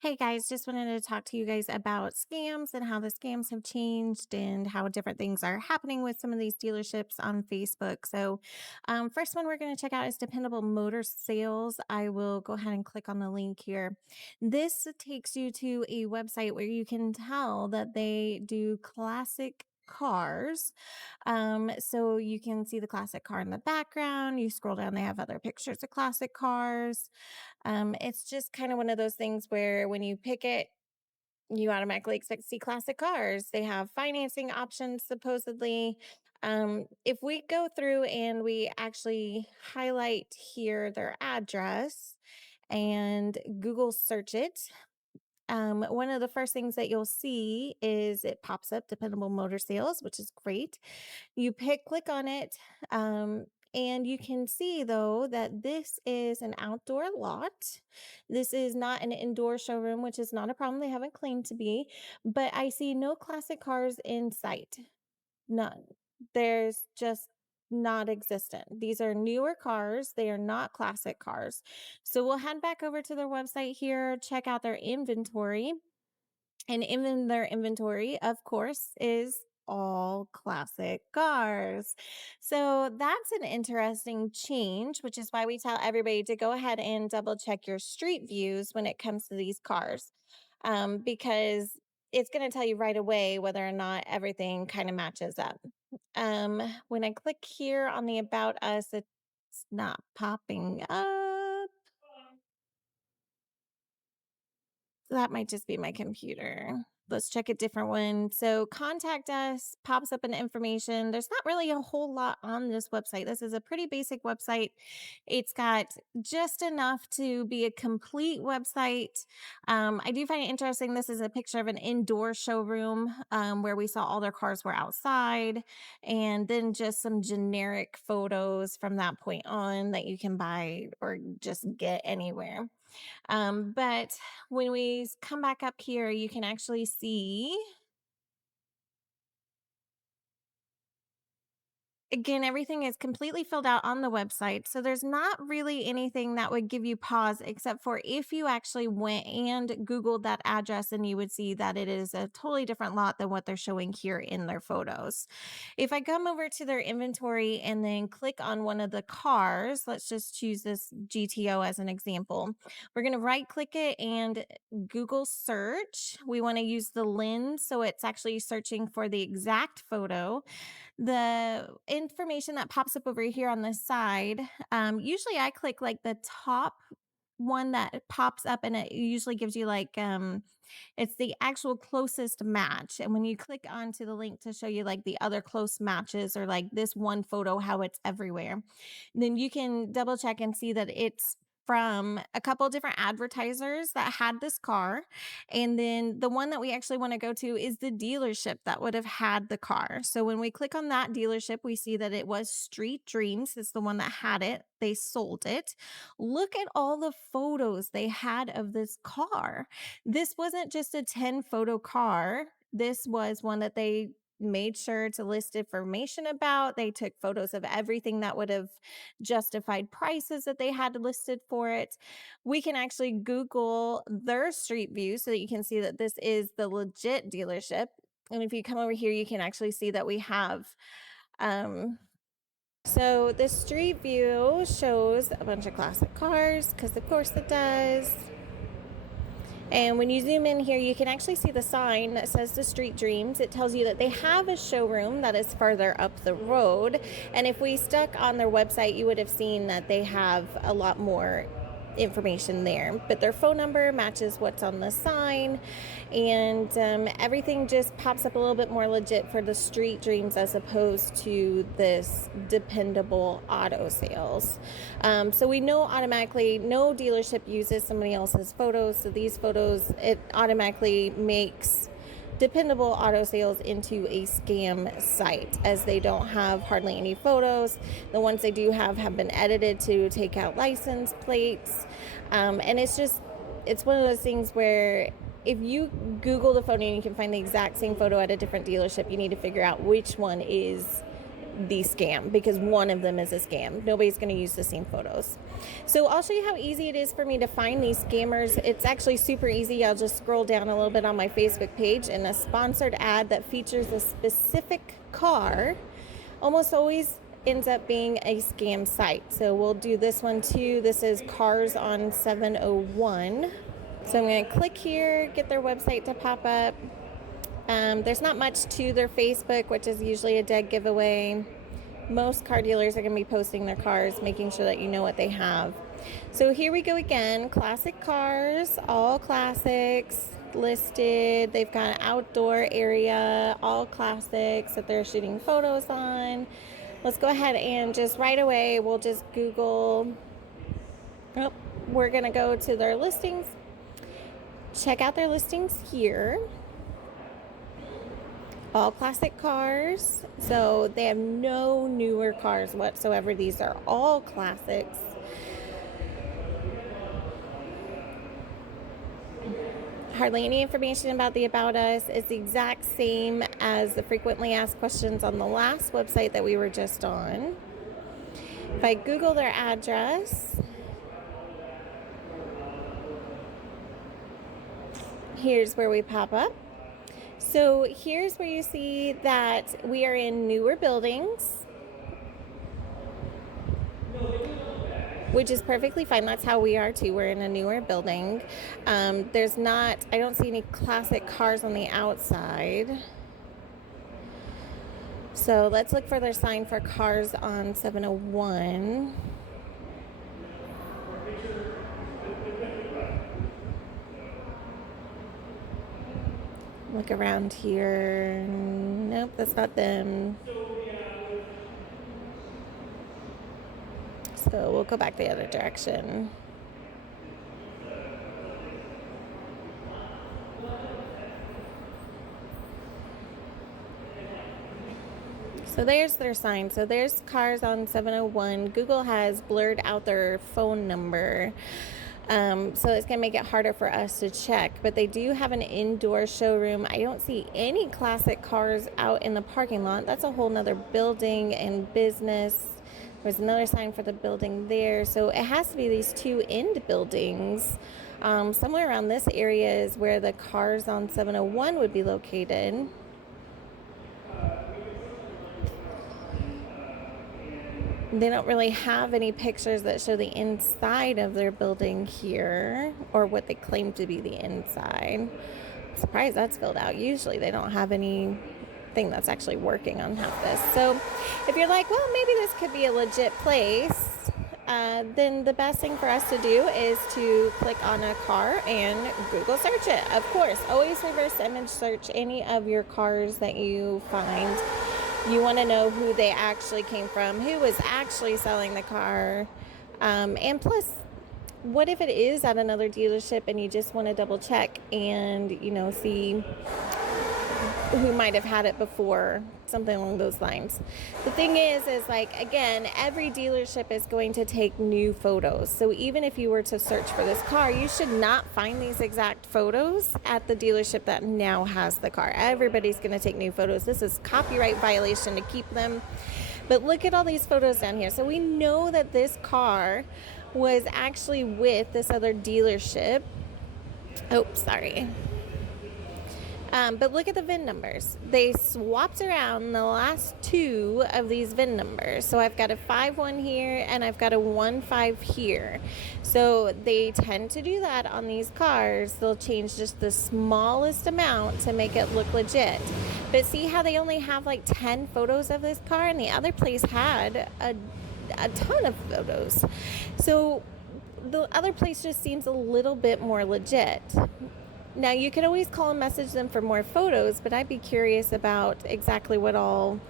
Hey guys, just wanted to talk to you guys about scams and how the scams have changed and how different things are happening with some of these dealerships on Facebook. First one we're going to check out is Dependable Motor Sales. I will go ahead and click on the link here. This takes you to a website where you can tell that they do classic cars. So you can see the classic car in the background. You scroll down, they have other pictures of classic cars. It's just kind of one of those things where when you pick it, you automatically expect to see classic cars. They have financing options, supposedly. If we go through and we actually highlight here their address and Google search it, one of the first things that you'll see is it pops up Dependable Motor Sales, which is great. You click on it, and you can see though that this is an outdoor lot. This is not an indoor showroom, which is not a problem. They haven't claimed to be, but I see no classic cars in sight. None. There's just not existent. These are newer cars. They are not classic cars. So we'll head back over to their website here, check out their inventory. And in their inventory, of course, is all classic cars. So that's an interesting change, which is why we tell everybody to go ahead and double check your street views when it comes to these cars, because it's going to tell you right away whether or not everything kind of matches up. When I click here on the About Us, it's not popping up. That might just be my computer. Let's check a different one. So, contact us pops up in information. There's not really a whole lot on this website. This is a pretty basic website. It's got just enough to be a complete website. I do find it interesting. This is a picture of an indoor showroom where we saw all their cars were outside, and then just some generic photos from that point on that you can buy or just get anywhere. But when we come back up here, you can actually see again, everything is completely filled out on the website. So there's not really anything that would give you pause, except for if you actually went and Googled that address, and you would see that it is a totally different lot than what they're showing here in their photos. If I come over to their inventory and then click on one of the cars, let's just choose this GTO as an example. We're going to right click it and Google search. We want to use the lens, so it's actually searching for the exact photo. The information that pops up over here on the side, usually I click like the top one that pops up, and it usually gives you like it's the actual closest match. And when you click onto the link to show you like the other close matches, or like this one photo how it's everywhere, then you can double check and see that it's from a couple different advertisers that had this car. And then the one that we actually want to go to is the dealership that would have had the car. So when we click on that dealership, we see that it was Street Dreams. It's the one that had it. They sold it. Look at all the photos they had of this car. This wasn't just a 10 photo car. This was one that they made sure to list information about. They took photos of everything that would have justified prices that they had listed for it. We can actually Google their street view so that you can see that this is the legit dealership. And if you come over here, you can actually see that we have so the street view shows a bunch of classic cars, because of course it does. And when you zoom in here, you can actually see the sign that says the Street Dreams. It tells you that they have a showroom that is further up the road. And if we stuck on their website, you would have seen that they have a lot more information there. But their phone number matches what's on the sign. And everything just pops up a little bit more legit for the Street Dreams as opposed to this Dependable Auto Sales. So we know automatically no dealership uses somebody else's photos. So these photos, it automatically makes Dependable Auto Sales into a scam site, as they don't have hardly any photos. The ones they do have been edited to take out license plates. And it's one of those things where if you Google the photo and you can find the exact same photo at a different dealership, you need to figure out which one is the scam, because one of them is a scam. Nobody's going to use the same photos. So I'll show you how easy it is for me to find these scammers. It's actually super easy. I'll just scroll down a little bit on my Facebook page, and a sponsored ad that features a specific car almost always ends up being a scam site. So we'll do this one too. This is Cars on 701. So I'm going to click here, get their website to pop up. There's not much to their Facebook, which is usually a dead giveaway. Most car dealers are going to be posting their cars, making sure that you know what they have. So here we go again. Classic cars, all classics listed. They've got an outdoor area, all classics that they're shooting photos on. Let's go ahead and just right away, we'll just Google. Oh, we're going to go to their listings. Check out their listings here. All classic cars. So they have no newer cars whatsoever. These are all classics. Hardly any information about the About Us. It's the exact same as the frequently asked questions on the last website that we were just on. If I Google their address, here's where we pop up. So here's where you see that we are in newer buildings, which is perfectly fine. That's how we are too. We're in a newer building. I don't see any classic cars on the outside. So let's look for their sign for Cars on 701. Look around here. Nope, that's not them. So we'll go back the other direction. So there's their sign. So there's Cars on 701. Google has blurred out their phone number. So it's going to make it harder for us to check. But they do have an indoor showroom. I don't see any classic cars out in the parking lot. That's a whole nother building and business. There's another sign for the building there. So it has to be these two end buildings. Somewhere around this area is where the Cars on 701 would be located. They don't really have any pictures that show the inside of their building here, or what they claim to be the inside. I'm surprised that's filled out. Usually they don't have anything that's actually working on half this. So if you're like, well, maybe this could be a legit place, then the best thing for us to do is to click on a car and Google search it. Of course, always reverse image search any of your cars that you find. You want to know who they actually came from, who was actually selling the car. And plus, what if it is at another dealership and you just want to double check and, see who might have had it before, something along those lines. The thing is like, again, every dealership is going to take new photos. So even if you were to search for this car, you should not find these exact photos at the dealership that now has the car. Everybody's going to take new photos. This is copyright violation to keep them. But look at all these photos down here. So we know that this car was actually with this other dealership. Oh, sorry. But look at the VIN numbers. They swapped around the last two of these VIN numbers. So I've got a 5-1 here and I've got a 1-5 here. So they tend to do that on these cars. They'll change just the smallest amount to make it look legit. But see how they only have like 10 photos of this car, and the other place had a ton of photos. So the other place just seems a little bit more legit. Now, you can always call and message them for more photos, but I'd be curious about exactly what all,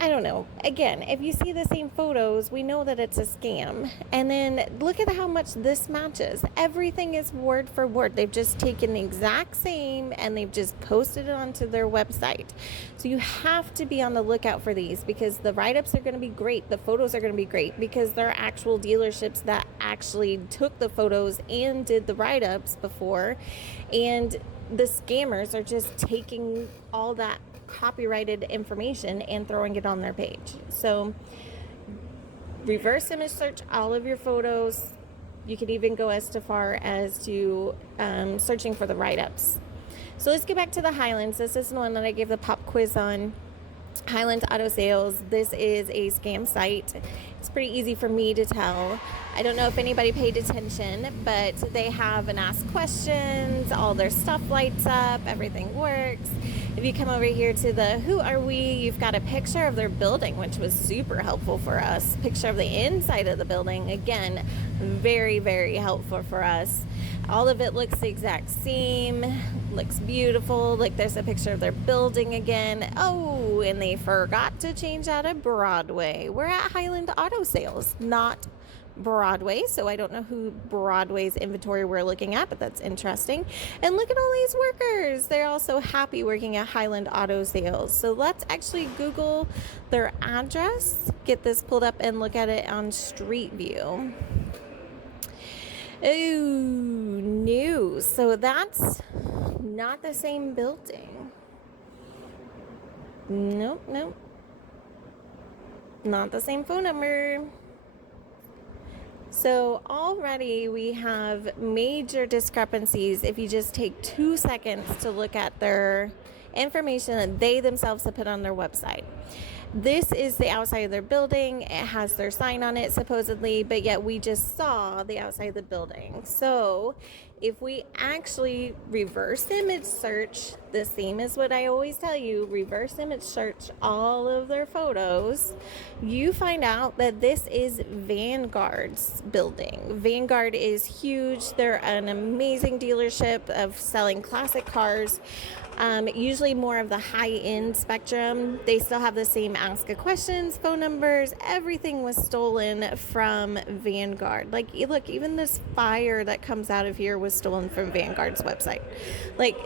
I don't know. Again, if you see the same photos, we know that it's a scam. And then look at how much this matches. Everything is word for word. They've just taken the exact same and they've just posted it onto their website. So you have to be on the lookout for these, because the write-ups are going to be great. The photos are going to be great because they're actual dealerships that actually took the photos and did the write-ups before. And the scammers are just taking all that copyrighted information and throwing it on their page. So reverse image search all of your photos. You can even go as far as to searching for the write-ups. So let's get back to the Highlands. This is the one that I gave the pop quiz on. Highland Auto Sales. This is a scam site. It's pretty easy for me to tell. I don't know if anybody paid attention, but they have an ask questions, all their stuff lights up, everything works. If you come over here to the who are we, you've got a picture of their building, which was super helpful for us. Picture of the inside of the building, again, very, very helpful for us. All of it looks the exact same, looks beautiful. Like there's a picture of their building again. Oh, and they forgot to change out of Broadway. We're at Highland Auto Sales, not Broadway. So I don't know who Broadway's inventory we're looking at, but that's interesting. And look at all these workers. They're all so happy working at Highland Auto Sales. So let's actually Google their address, get this pulled up and look at it on Street View. Ooh, new. So that's not the same building. Nope. Not the same phone number. So already we have major discrepancies if you just take 2 seconds to look at their information that they themselves have put on their website. This is the outside of their building. It has their sign on it supposedly, but yet we just saw the outside of the building. So if we actually reverse image search, the same as what I always tell you, reverse image search all of their photos, you find out that this is Vanguard's building. Vanguard is huge. They're an amazing dealership of selling classic cars. Usually more of the high-end spectrum. They still have the same ask a questions, phone numbers. Everything was stolen from Vanguard. Like, look, even this fire that comes out of here was stolen from Vanguard's website. Like,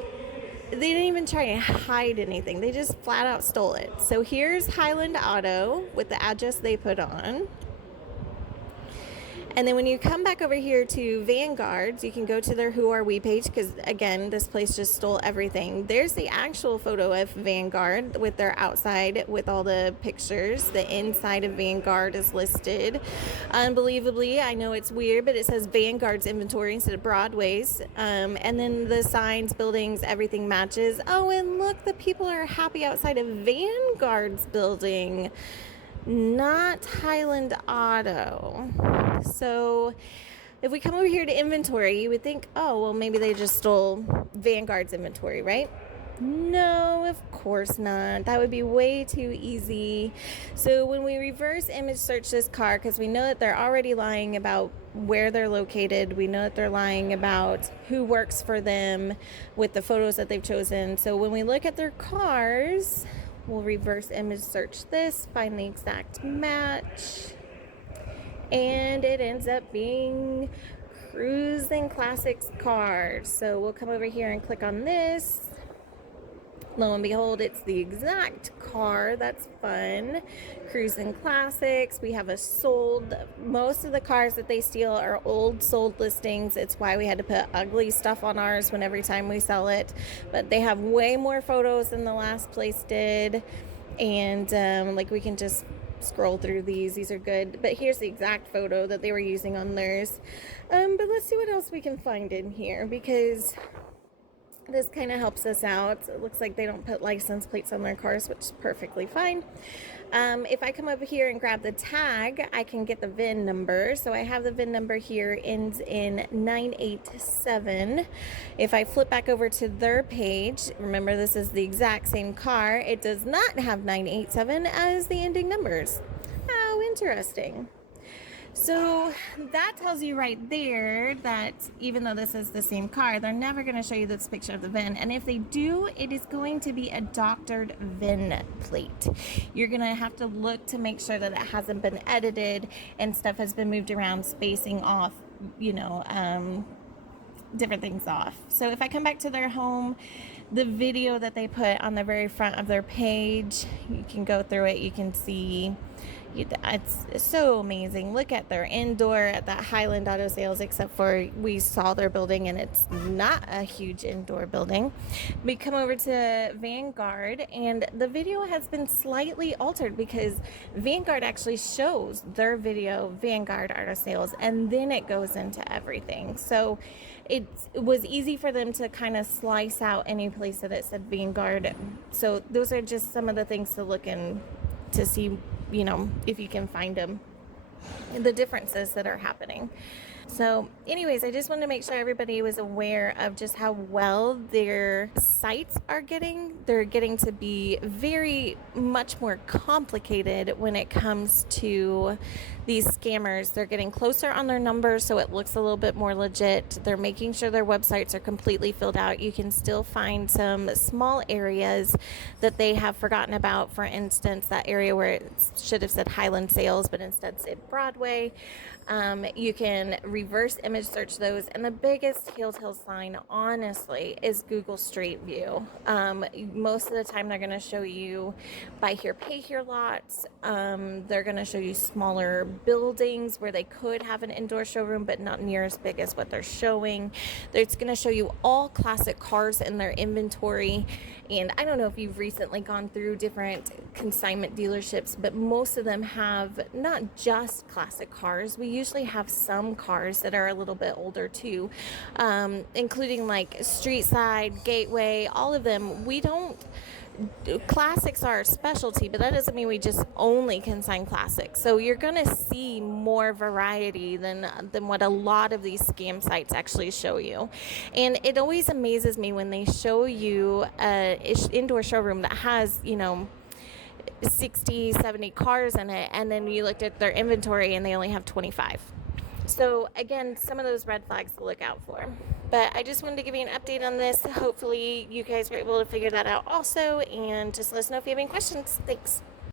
they didn't even try to hide anything. They just flat out stole it. So here's Highland Auto with the address they put on. And then when you come back over here to Vanguard's, you can go to their Who Are We page because, again, this place just stole everything. There's the actual photo of Vanguard with their outside with all the pictures. The inside of Vanguard is listed. Unbelievably, I know it's weird, but it says Vanguard's inventory instead of Broadway's. And then the signs, buildings, everything matches. Oh, and look, the people are happy outside of Vanguard's building, not Highland Auto. So if we come over here to inventory, you would think, oh, well, maybe they just stole Vanguard's inventory, right? No, of course not. That would be way too easy. So when we reverse image search this car, because we know that they're already lying about where they're located, we know that they're lying about who works for them with the photos that they've chosen. So when we look at their cars, we'll reverse image search this, find the exact match, and it ends up being Cruising Classics cars. So we'll come over here and click on this. Lo and behold, it's the exact car. That's fun. Cruising Classics. We have a sold. Most of the cars that they steal are old sold listings. It's why we had to put ugly stuff on ours when every time we sell it. But they have way more photos than the last place did. And like we can just scroll through these. These are good. But here's the exact photo that they were using on theirs. But let's see what else we can find in here, because this kind of helps us out. It looks like they don't put license plates on their cars, which is perfectly fine. If I come over here and grab the tag, I can get the VIN number. So I have the VIN number here, ends in 987. If I flip back over to their page, remember this is the exact same car. It does not have 987 as the ending numbers. How interesting. So that tells you right there that even though this is the same car, they're never going to show you this picture of the VIN. And if they do, it is going to be a doctored VIN plate. You're going to have to look to make sure that it hasn't been edited and stuff has been moved around, spacing off, you know, different things off. So if I come back to their home, the video that they put on the very front of their page. You can go through it. You can see it's so amazing. Look at their indoor at that Highland Auto Sales, except for we saw their building and it's not a huge indoor building. We come over to Vanguard and the video has been slightly altered because Vanguard actually shows their video, Vanguard Auto Sales, and then it goes into everything. So it was easy for them to kind of slice out any place that it said Vanguard. So those are just some of the things to look in to see, if you can find them, the differences that are happening. So anyways, I just wanted to make sure everybody was aware of just how well their sites are getting. They're getting to be very much more complicated when it comes to these scammers. They're getting closer on their numbers, so it looks a little bit more legit. They're making sure their websites are completely filled out. You can still find some small areas that they have forgotten about. For instance, that area where it should have said Highland Sales, but instead said Broadway. You can reverse image search those, and the biggest telltale sign, honestly, is Google Street View. Most of the time they're going to show you buy here, pay here lots. They're going to show you smaller buildings where they could have an indoor showroom but not near as big as what they're showing. It's going to show you all classic cars in their inventory. And I don't know if you've recently gone through different consignment dealerships, but most of them have not just classic cars. We usually have some cars that are a little bit older too, including like Street Side, Gateway, all of them. Classics are a specialty, but that doesn't mean we just only consign classics. So you're going to see more variety than what a lot of these scam sites actually show you. And it always amazes me when they show you an indoor showroom that has, 60, 70 cars in it, and then you looked at their inventory and they only have 25. So again, some of those red flags to look out for. But I just wanted to give you an update on this. Hopefully you guys were able to figure that out also, and just let us know if you have any questions. Thanks.